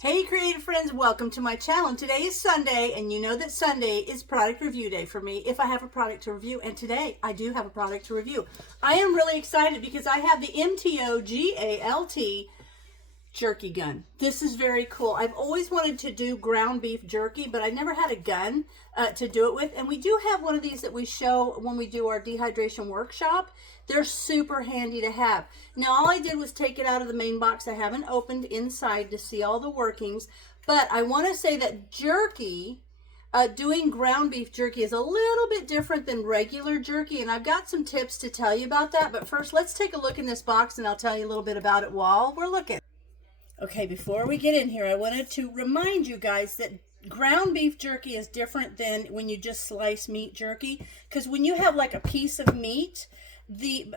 Hey creative friends, welcome to my channel. Today is Sunday, and you know that Sunday is product review day for me if I have a product to review, and today I do have a product to review. I am really excited because I have the MTOGALT jerky gun. This is very cool. I've always wanted to do ground beef jerky, but I never had a gun to do it with. And we do have one of these that we show when we do our dehydration workshop. They're super handy to have. Now, all I did was take it out of the main box. I haven't opened inside to see all the workings, but I want to say that jerky, doing ground beef jerky is a little bit different than regular jerky, and I've got some tips to tell you about that. But first, let's take a look in this box, and I'll tell you a little bit about it while we're looking. Okay, before we get in here, I wanted to remind you guys that ground beef jerky is different than when you just slice meat jerky, because when you have like a piece of meat, the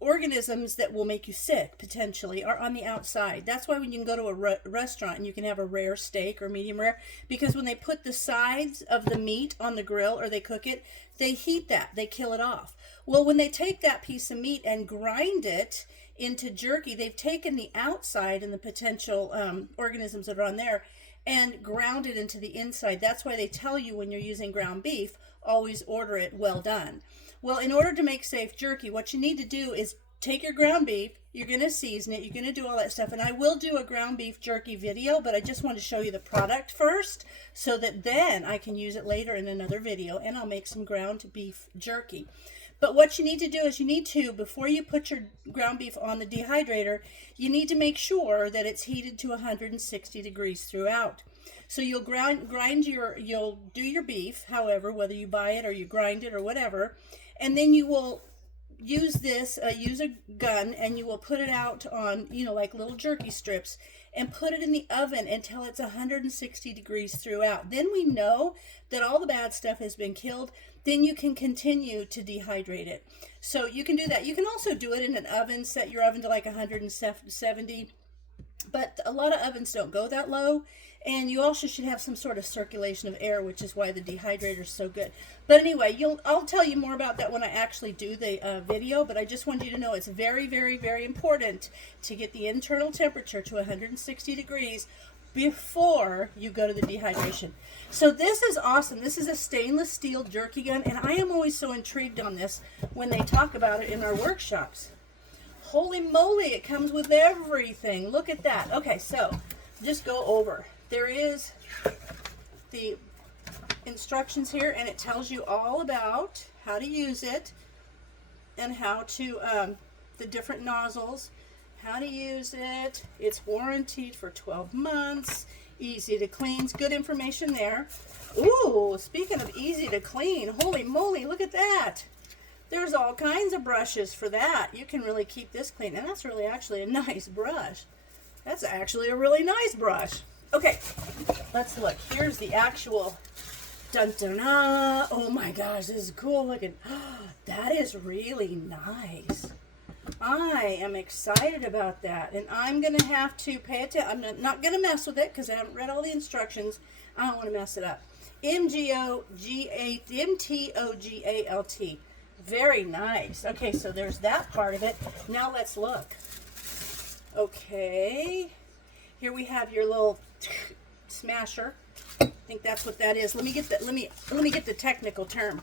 organisms that will make you sick potentially are on the outside. That's why when you can go to a restaurant and you can have a rare steak or medium rare, because when they put the sides of the meat on the grill or they cook it, they heat that, they kill it off. Well, when they take that piece of meat and grind it into jerky, they've taken the outside and the potential organisms that are on there and ground it into the inside. That's why they tell you when you're using ground beef, always order it well done. Well, in order to make safe jerky, what you need to do is take your ground beef, you're going to season it, you're going to do all that stuff, and I will do a ground beef jerky video, but I just want to show you the product first so that then I can use it later in another video, and I'll make some ground beef jerky. But what you need to do is you need to, before you put your ground beef on the dehydrator, you need to make sure that it's heated to 160 degrees throughout. So you'll you'll do your beef, however, whether you buy it or you grind it or whatever, and then you will use this, use a gun, and you will put it out on, like little jerky strips, and put it in the oven until it's 160 degrees throughout. Then we know that all the bad stuff has been killed. Then you can continue to dehydrate it. So you can do that. You can also do it in an oven, set your oven to like 170, but a lot of ovens don't go that low. And you also should have some sort of circulation of air, which is why the dehydrator is so good. But anyway, I'll tell you more about that when I actually do the video, but I just wanted you to know it's very, very, very important to get the internal temperature to 160 degrees before you go to the dehydration. So this is awesome. This is a stainless steel jerky gun, and I am always so intrigued on this when they talk about it in our workshops. Holy moly, it comes with everything. Look at that. Okay, so just go over. There is the instructions here, and it tells you all about how to use it and how to, the different nozzles, how to use it. It's warranted for 12 months, easy to clean. Good information there. Ooh, speaking of easy to clean, holy moly, look at that. There's all kinds of brushes for that. You can really keep this clean, and that's really actually a nice brush. That's actually a really nice brush. Okay, let's look. Here's the actual dun-dun-ah. Oh my gosh, this is cool looking. That is really nice. I am excited about that, and I'm going to have to pay attention. I'm not going to mess with it because I haven't read all the instructions. I don't want to mess it up. MTOGALT. Very nice. Okay, so there's that part of it. Now let's look. Okay, here we have your little smasher. I think that's what that is. Let me get the get the technical term.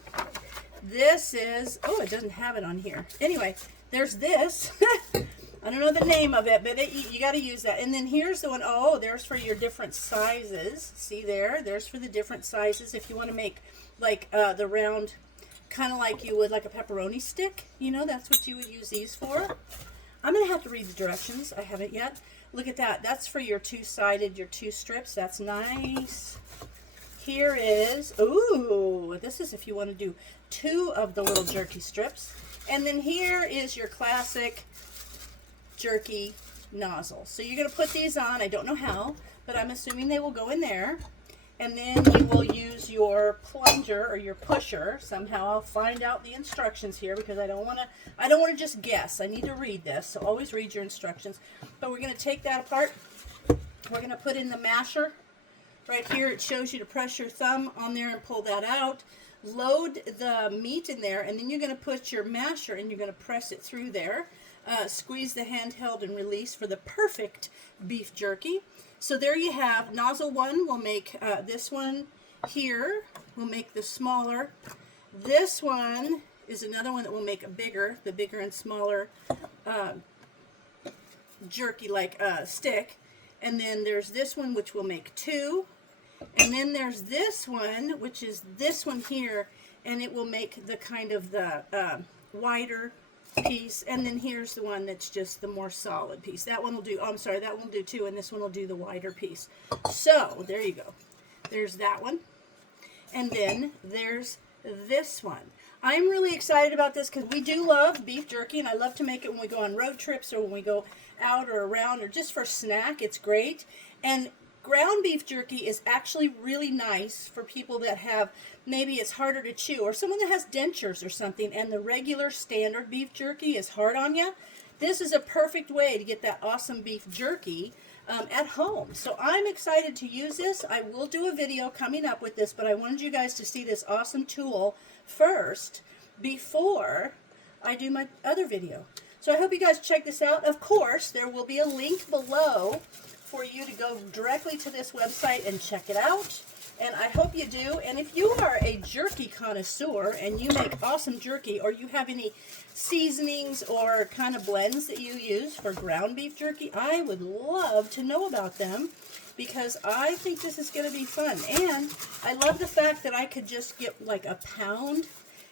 This is, oh, it doesn't have it on here. Anyway, there's this. I don't know the name of it, but you got to use that. And then here's the one, oh, there's for your different sizes. See there? There's for the different sizes. If you want to make like the round, kind of like you would like a pepperoni stick, that's what you would use these for. I'm going to have to read the directions. I haven't yet. Look at that. That's for your two-sided, your two strips. That's nice. Here is, ooh, this is if you want to do two of the little jerky strips. And then here is your classic jerky nozzle. So you're going to put these on. I don't know how, but I'm assuming they will go in there. And then you will use your plunger or your pusher. Somehow I'll find out the instructions here because I don't want to just guess. I need to read this. So always read your instructions. But we're going to take that apart. We're going to put in the masher. Right here it shows you to press your thumb on there and pull that out. Load the meat in there, and then you're going to put your masher and you're going to press it through there. squeeze the handheld and release for the perfect beef jerky. So there you have nozzle one. We'll make this one here. We'll make the smaller. This one is another one that will make a bigger, the bigger and smaller jerky like stick. And then there's this one which will make two. And then there's this one, which is this one here, and it will make the kind of the wider piece. And then here's the one that's just the more solid piece. That one will do, oh, I'm sorry, that one will do two, and this one will do the wider piece. So there you go. There's that one. And then there's this one. I'm really excited about this because we do love beef jerky, and I love to make it when we go on road trips or when we go out or around or just for snack. It's great. And ground beef jerky is actually really nice for people that have, maybe it's harder to chew, or someone that has dentures or something, and the regular standard beef jerky is hard on you. This is a perfect way to get that awesome beef jerky at home. So I'm excited to use this. I will do a video coming up with this, but I wanted you guys to see this awesome tool first before I do my other video. So I hope you guys check this out. Of course, there will be a link below for you to go directly to this website and check it out. And I hope you do. And if you are a jerky connoisseur and you make awesome jerky, or you have any seasonings or kind of blends that you use for ground beef jerky, I would love to know about them, because I think this is going to be fun. And I love the fact that I could just get like a pound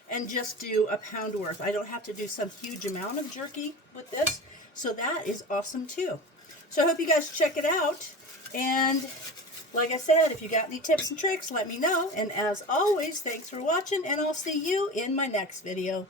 and just do a pound worth. I don't have to do some huge amount of jerky with this. So that is awesome too. So I hope you guys check it out. And like I said, if you got any tips and tricks, let me know. And as always, thanks for watching, and I'll see you in my next video.